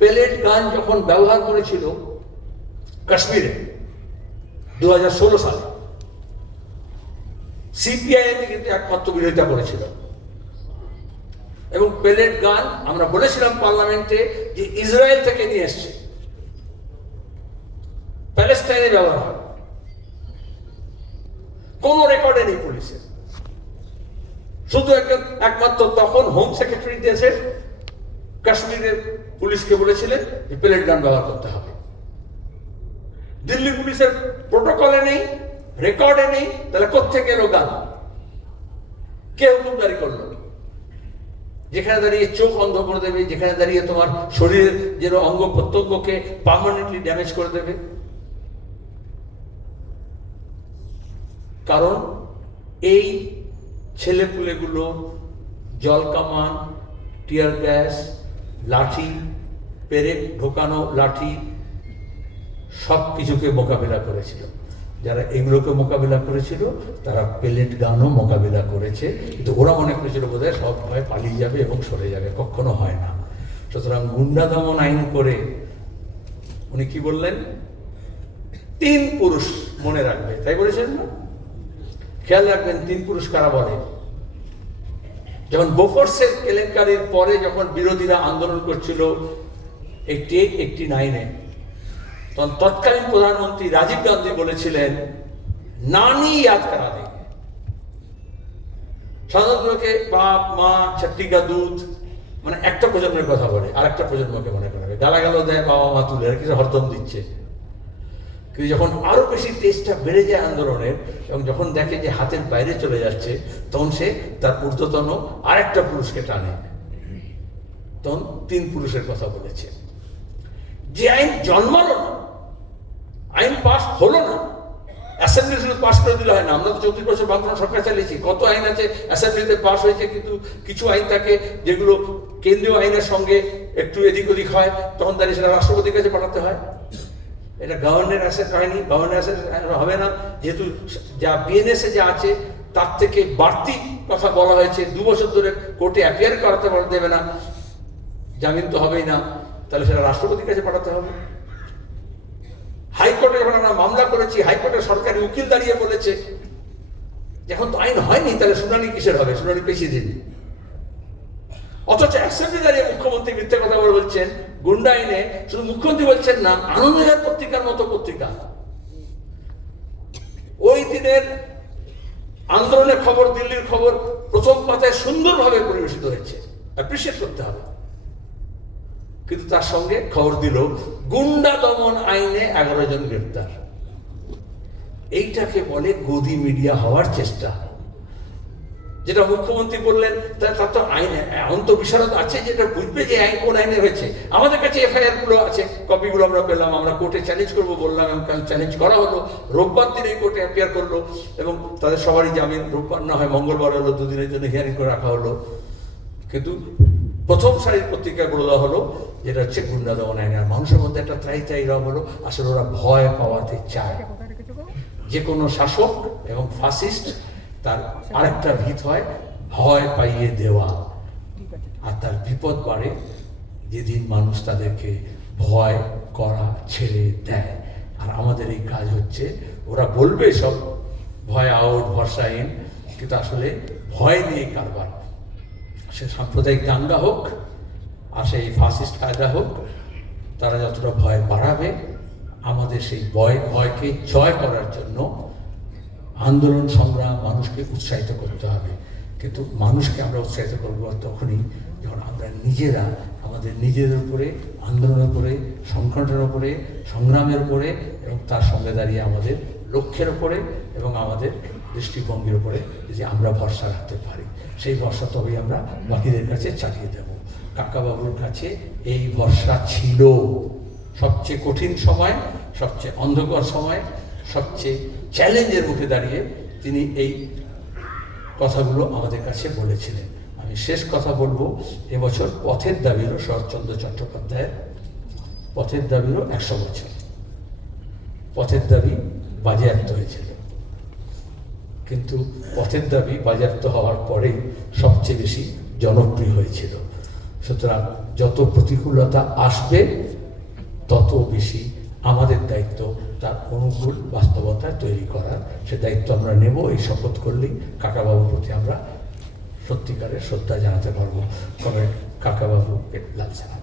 Plate গান যখন ব্যবহার করেছিল কাশ্মীরে 2016 সালে, সিপিআইএম কিন্তু একমাত্র বিরোধিতা করেছিল। এবং পেলেট গান আমরা বলেছিলাম পার্লামেন্টে যে ইসরায়েল থেকে নিয়ে এসছে, প্যালেস্টাইনে ব্যবহার হয়, কোন রেকর্ডে নেই পুলিশের। শুধু একমাত্র তখন হোম সেক্রেটারি দেশের কাশ্মীরের পুলিশকে বলেছিলেন যে পেলেট গান ব্যবহার করতে হবে। দিল্লি পুলিশের প্রোটোকলে নেই, রেকর্ডে নেই, তাহলে কোত্থেকে এলো গান? কে হুকুমদারি করলো? যেখানে দাঁড়িয়ে চোখ অন্ধ করে দেবে, যেখানে দাঁড়িয়ে তোমার শরীরের যেন অঙ্গ প্রত্যঙ্গকে পার্মানেন্টলি ড্যামেজ করে দেবে। কারণ এই ছেলেপুলেগুলো জল কামান, টিয়ার গ্যাস, লাঠি, পেরেক ঢোকানো লাঠি সব কিছুকে মোকাবিলা করেছিল। যারা এগুলোকে মোকাবিলা করেছিল তারা পেলেট গানও মোকাবিলা করেছে, কিন্তু ওরা মনে করেছিল বোধহয় সব ভয় পালিয়ে যাবে এবং সরে যাবে। কখনো হয় না। সুতরাং গুন্ডা দমন আইন করে উনি কি বললেন? 3 পুরুষ মনে রাখবে, তাই বলেছেন না? খেয়াল রাখবেন 3 পুরুষ কারা বলে। যখন বোফোর্সের কেলেঙ্কারির পরে যখন বিরোধীরা আন্দোলন করছিল 89-89-এ, তখন তৎকালীন প্রধানমন্ত্রী রাজীব গান্ধী বলেছিলেন নানি ইয়াদ করা দে। সাধারণকে বাপ মা ছট্টি কা দুধ, মানে একটা প্রজন্মের কথা বলে আর একটা প্রজন্মকে মনে করাবে, গালাগালও দেয় বাবা মা তুলে, আর কিছু হরদম দিচ্ছে। কিন্তু যখন আরো বেশি তেজটা বেড়ে যায় আন্দোলনের, এবং যখন দেখে যে হাতের বাইরে চলে যাচ্ছে, তখন সে তার ঊর্ধ্বতন আরেকটা পুরুষকে টানে। তখন 3 পুরুষের কথা বলেছে। যে আইন জন্মালো না, আইন পাস হলো না, অ্যাসেম্বলি শুধু পাস করে দিলে হয় না। আমরা তো 34 বছর বামফ্রন্ট সরকার চালিয়েছি, কত আইন আছে অ্যাসেম্বলিতে পাস হয়েছে, কিন্তু কিছু আইন থাকে যেগুলো কেন্দ্রীয় আইনের সঙ্গে একটু এদিক ওদিক হয়, তখন দাঁড়িয়ে সেটা রাষ্ট্রপতির কাছে পাঠাতে হয়। এটা গভর্নর অ্যাসেট হয়নি, গভর্নর অ্যাসেট হবে না, যেহেতু যা বিএনএস এ যা আছে তার থেকে বাড়তি কথা বলা হয়েছে। 2 বছর ধরে কোর্টে অ্যাপিয়ার করাতে দেবে না, জামিন তো হবেই না, তাহলে সেটা রাষ্ট্রপতির কাছে পাঠাতে হবে। হাইকোর্টে যখন আমরা মামলা করেছি, হাইকোর্টের সরকারি উকিল দাঁড়িয়ে বলেছে যখন তো আইন হয়নি তাহলে শুনানি কিসের হবে, শুনানি পেছিয়ে দিন। অথচ অ্যাসেম্বলি দাঁড়িয়ে মুখ্যমন্ত্রী মিথ্যে কথা বলে বলছেন গুন্ডা আইনে। শুধু মুখ্যমন্ত্রী বলছেন না, আনন্দবাজার পত্রিকার মতো পত্রিকা ওই দিনের আন্দোলনের খবর, দিল্লির খবর প্রথম পাতায় সুন্দরভাবে পরিবেশিত হয়েছে, অ্যাপ্রিসিয়েট করতে হবে। কিন্তু তার সঙ্গে খবর দিল গুন্ডা দমন আইনে 11 জন গ্রেপ্তার। এইটাকে বলে গদি মিডিয়া হওয়ার চেষ্টা। যেটা মুখ্যমন্ত্রী বললেন তার তো আইন অন্তবিশারদ আছে, যেটা বুঝবে যে আইন কোন আইনে হয়েছে। আমাদের কাছে এফআইআর গুলো আছে, কপিগুলো আমরা পেলাম, আমরা কোর্টে চ্যালেঞ্জ করবো বললাম, এবং চ্যালেঞ্জ করা হলো। রোববার দিন এই কোর্টে অ্যাপিয়ার করলো, এবং তাদের সবারই জামিন রোববার না হয় মঙ্গলবার হলো, 2 দিনের জন্য হিয়ারিং করে রাখা হলো। কিন্তু প্রথম সারির পত্রিকা বলে দেওয়া হলো যেটা হচ্ছে গুন্ডা দমন আইন। আর মানুষের মধ্যে একটা ত্রাই রব হলো, আসলে ওরা ভয় পাওয়াতে চায়। যে কোনো শাসক এবং ফাসিস্ট তার আরেকটা ভিত হয় ভয় পাইয়ে দেওয়া, আর তার বিপদ বাড়ে যেদিন মানুষ তাদেরকে ভয় করা ছেড়ে দেয়। আর আমাদের এই কাজ হচ্ছে, ওরা বলবে সব ভয় আউট, ভরসাহীন, কিন্তু আসলে ভয় নিয়ে কারবার। সে সাম্প্রদায়িক দাঙ্গা হোক আর সেই ফাসিস্ট কায়দা হোক, তারা যতটা ভয় বাড়াবে, আমাদের সেই ভয়কে জয় করার জন্য আন্দোলন সংগ্রাম মানুষকে উৎসাহিত করতে হবে। কিন্তু মানুষকে আমরা উৎসাহিত করবো তখনই যখন আমরা নিজেরা আমাদের নিজেদের উপরে, আন্দোলনের উপরে, সংগঠনের উপরে, সংগ্রামের উপরে, এবং তার সঙ্গে দাঁড়িয়ে আমাদের লক্ষ্যের উপরে এবং আমাদের দৃষ্টিভঙ্গির উপরে যে আমরা ভরসা রাখতে পারি। সেই ভরসা তবেই আমরা বাকিদের কাছে চালিয়ে দেব। কাকাবাবুর কাছে এই ভরসা ছিল। সবচেয়ে কঠিন সময়, সবচেয়ে অন্ধকার সময়, সবচেয়ে চ্যালেঞ্জের মুখে দাঁড়িয়ে তিনি এই কথাগুলো আমাদের কাছে বলেছিলেন। আমি শেষ কথা বলবো, এবছর পথের দাবিরও শরৎচন্দ্র চট্টোপাধ্যায়ের পথের দাবিরও 100 বছর। পথের দাবি বাজেয়াপ্ত হয়েছিল, কিন্তু পথের দাবি বাজেয়াপ্ত হওয়ার পরেই সবচেয়ে বেশি জনপ্রিয় হয়েছিল। সুতরাং যত প্রতিকূলতা আসবে তত বেশি আমাদের দায়িত্ব তার অনুকূল বাস্তবতা তৈরি করার। সে দায়িত্ব আমরা নেব। এই শপথ করলেই কাকাবাবুর প্রতি আমরা সত্যিকারের শ্রদ্ধা জানাতে পারবো। কমরেড কাকাবাবু লাল সালাম।